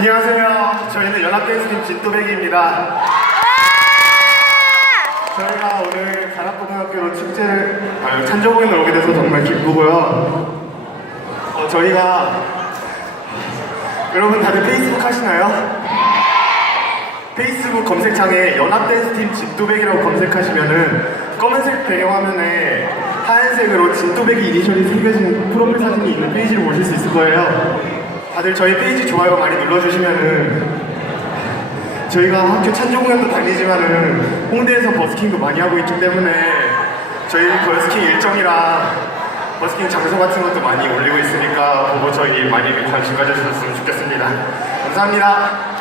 안녕하세요. 저희는 연합댄스팀 진또배기입니다. 저희가 오늘 가락고등학교로 찬조 공연을 오게 돼서 정말 기쁘고요. 저희가 여러분 다들 페이스북 하시나요? 페이스북 검색창에 연합댄스팀 진또배기라고 검색하시면은 검은색 배경화면에 하얀색으로 진또배기 이니셜이 새겨진 프로필 사진이 있는 페이지를 보실 수 있을 거예요. 다들 저희 페이지 좋아요 많이 눌러주시면은 저희가 학교 찬조 공연도 다니지만은 홍대에서 버스킹도 많이 하고 있기 때문에 저희 버스킹 일정이랑 버스킹 장소 같은 것도 많이 올리고 있으니까 보고 저희 많이 관심 가져주셨으면 좋겠습니다. 감사합니다.